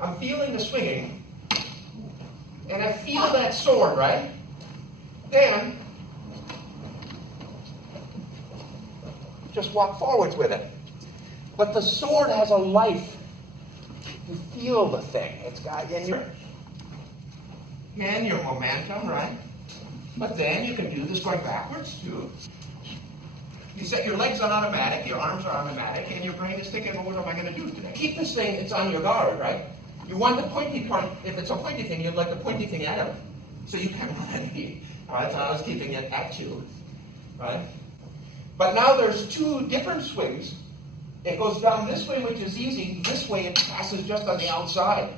I'm feeling the swinging, and I feel that sword, right? Then, just walk forwards with it. But the sword has a life. You feel the thing. It's got in your momentum, right? But then you can do this going backwards too. You set your legs on automatic, your arms are automatic, and your brain is thinking, well, what am I going to do today? Keep this thing, it's on your guard, right? You want the pointy part. If it's a pointy thing, you'd like the pointy thing at him. So you can't run any. All right, so I was keeping it at you, right? But now there's two different swings. It goes down this way, which is easy. This way, it passes just on the outside.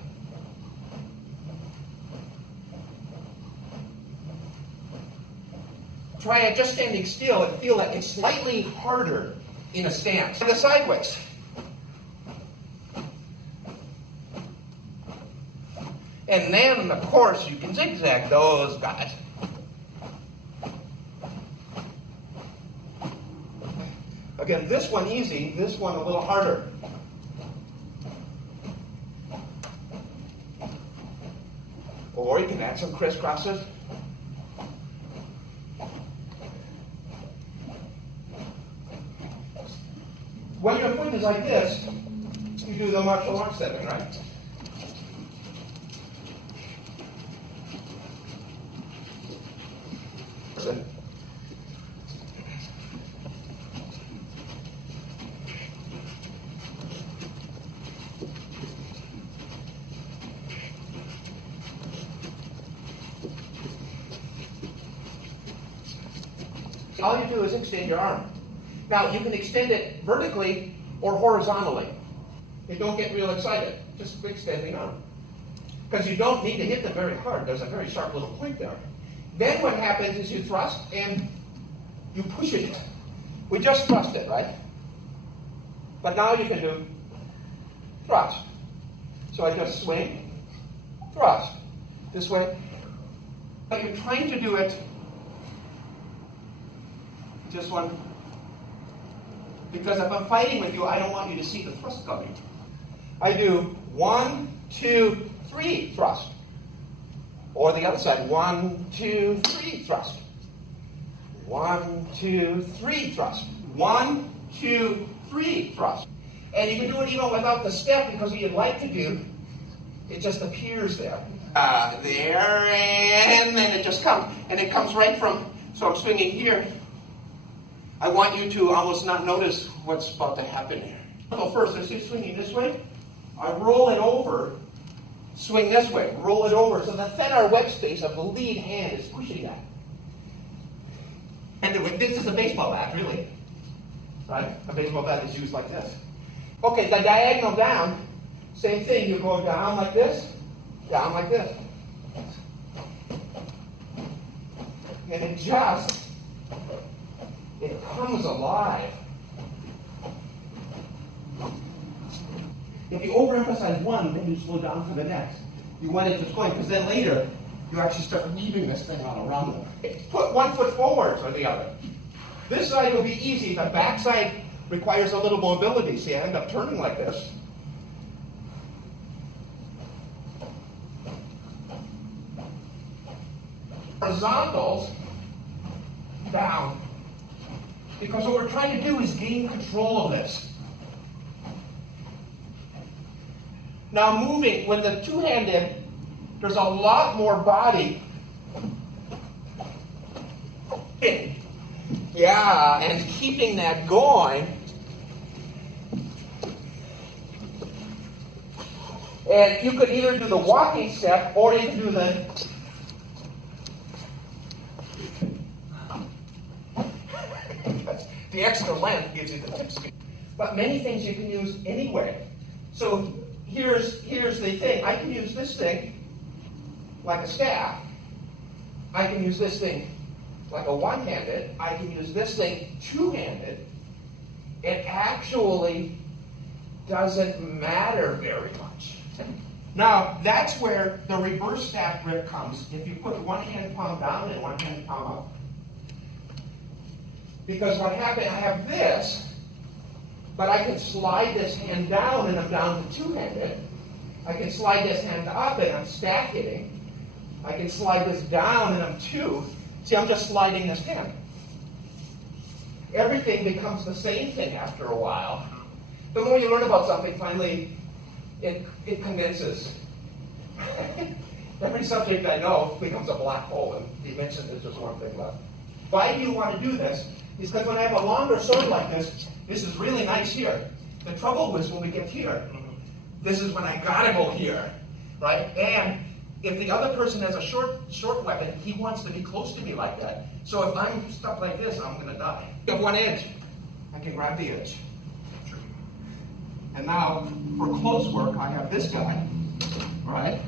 Try it just standing still and feel that it's slightly harder in a stance. And the sideways. And then, of course, you can zigzag those guys. Again, this one easy, this one a little harder. Or you can add some crisscrosses. When your foot is like this, you do the martial arts stepping, right? All you do is extend your arm. Now, you can extend it vertically or horizontally. And don't get real excited. Just extending arm. Because you don't need to hit them very hard. There's a very sharp little point there. Then what happens is you thrust and you push it. We just thrust it, right? But now you can do thrust. So I just swing, thrust. This way. But you're trying to do it just one. Because if I'm fighting with you, I don't want you to see the thrust coming. I do 1, 2, 3 thrust. Or the other side, 1, 2, 3 thrust. 1, 2, 3 thrust. 1, 2, 3 thrust. And you can do it even without the step because what you'd like to do, it just appears there. There, and then it just comes. And it comes right from, so I'm swinging here. I want you to almost not notice what's about to happen here. So first, I see swinging this way. I roll it over, swing this way, roll it over. So the thenar web space of the lead hand is pushing that. And this is a baseball bat, really. Right? A baseball bat is used like this. Okay, the diagonal down, same thing. You go down like this, down like this. And it just, it comes alive. If you overemphasize one, then you slow down for the next. You want it to swing, because then later, you actually start weaving this thing all around them. Put one foot forward or the other. This side will be easy. The back side requires a little mobility. See, I end up turning like this. Horizontals, down. Because what we're trying to do is gain control of this. Now moving, when the two-handed, there's a lot more body. Yeah, and keeping that going. And you could either do the walking step or you can do the the extra length gives you the tip speed. But many things you can use anyway. So here's the thing. I can use this thing like a staff. I can use this thing like a one-handed. I can use this thing two-handed. It actually doesn't matter very much. Now, that's where the reverse staff grip comes. If you put one hand palm down and one hand palm up. Because what happened, I have this, but I can slide this hand down and I'm down to two-handed. I can slide this hand up and I'm stack hitting. I can slide this down and I'm 2. See, I'm just sliding this hand. Everything becomes the same thing after a while. The more you learn about something, finally, it condenses. Every subject I know becomes a black hole, and he mentioned there's just one thing left. Why do you want to do this? Is because when I have a longer sword like this is really nice here. The trouble is when we get here, this is when I gotta go here, right? And if the other person has a short weapon, he wants to be close to me like that. So if I'm stuck like this, I'm gonna die. I have 1 edge. I can grab the edge. And now, for close work, I have this guy, right?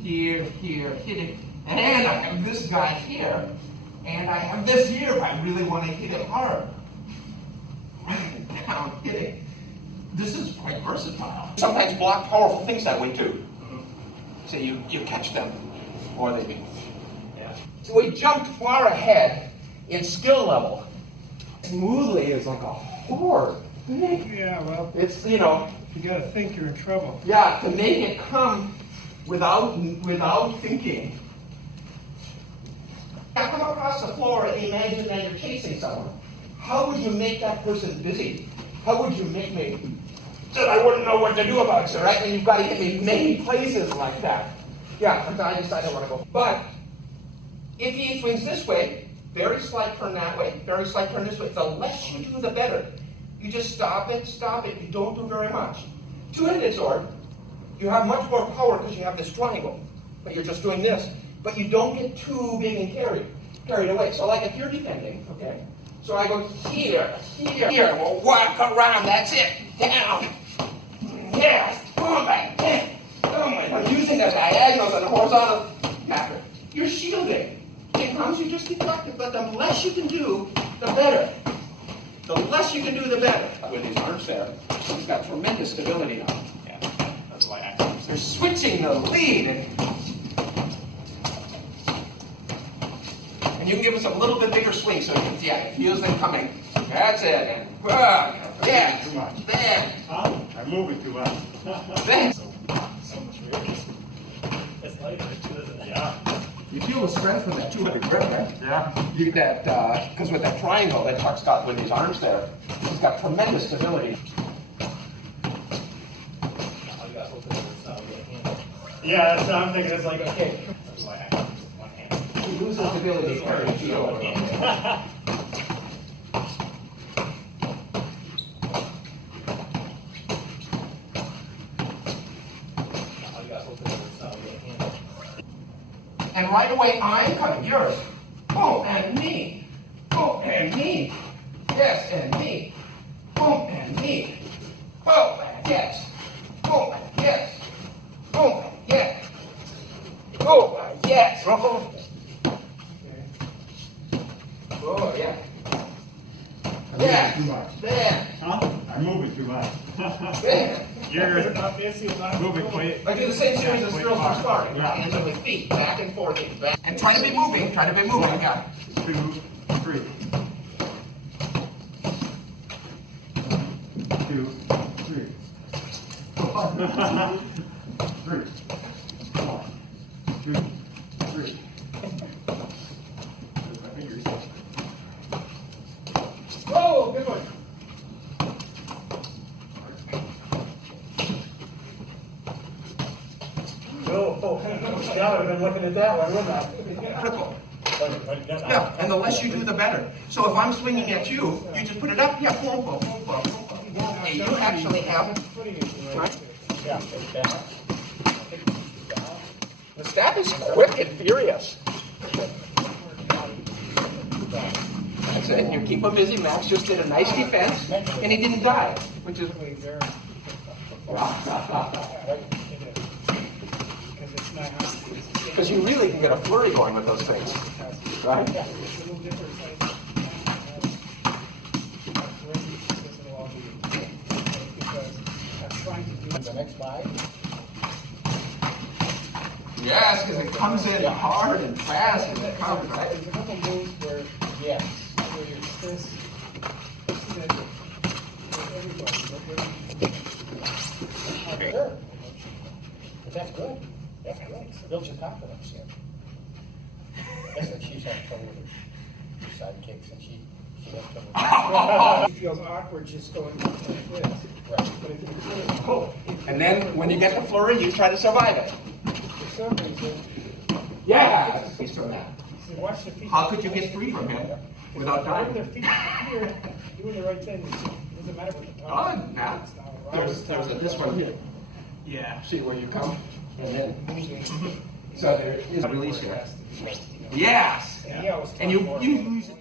Here, hitting. And I have this guy here. And I have this here if I really want to hit it hard. Right down, hitting. This is quite versatile. Sometimes block powerful things that way too. So you catch them, or they. Yeah. So we jumped far ahead in skill level. Smoothly is like a hard thing. Yeah, well, it's, you know. You gotta think you're in trouble. Yeah, to make it come without thinking. I come across the floor and imagine that you're chasing someone. How would you make that person busy? How would you make me that I wouldn't know what to do about you, right? And you've got to hit me many places like that. Yeah, until I decide I want to go. But if he swings this way, very slight turn that way, very slight turn this way. The less you do, the better. You just stop it. You don't do very much. Two-handed sword, you have much more power because you have this triangle. But you're just doing this. But you don't get too big and carried away. So like if you're defending, okay, so I go here, we'll walk around, that's it, down, yes, boom, back, boom, I'm using the diagonals and the horizontal pattern. You're shielding. It comes, you just keep practicing, but the less you can do, the better. The less you can do, the better. With these arms there, he's got tremendous stability now. Yeah, that's why they're switching the lead, and you can give us a little bit bigger swing so you can see it feels them coming. That's it. And yeah, Too much. There. I'm moving too much. There. So much weirdness. It's lighter too, isn't it? Yeah. You feel the strength from that 200 grip, right? Yeah. You get that, because with that triangle that Chuck's got with his arms there, he's got tremendous stability. Yeah, that's what I'm thinking. It's like, okay. That's why I have one hand. He loses stability to carry the field. And right away, I'm cutting yours. Boom, and me. Boom, and me. Yes, and me. Boom, and me. Boom, and yes. Boom, and yes. Boom, and yes. Boom, and yes. Ruffle. Oh, yeah. Yeah. Too much. There. Huh? I'm moving too much. There. You're moving quick. I do the same series as Yeah, drills quick. for sparring. Yeah. Hands on my feet, back and forth, back. And try to be moving. Try to be moving. Got it. 2, 3. 2, 3. 3. 1, 2, 3. My fingers. Oh, good one. Yeah, I would have been looking at that one, wouldn't I? Triple. Yeah, and the less you do, the better. So if I'm swinging at you, you just put it up. Yeah, boom, boom, boom, boom, boom. Hey, you actually have right? Yeah. The staff is quick and furious. That's it. You keep him busy. Max just did a nice defense, and he didn't die, which is. Because you really can get a flurry going with those things, right? The next slide. Yes, because it comes in hard and fast and it comes, right? There's a couple moves where, yes, where it's this is everybody. Sure. that's good. That's good. Builds your confidence, yeah. That's what she's had trouble with her sidekicks, and she has trouble. He feels awkward just going like this. Right. But if you And then when you get the flurry, you try to survive it. for some reason, Yeah, he's from that. you watch the feet. How could you get free from him without When their dying? feet are doing the right thing, it doesn't matter what the Oh, time is. now It's not there's this one here. Yeah. See where you come, and then so there is a release here. Yes, And he always and you talks more. use it.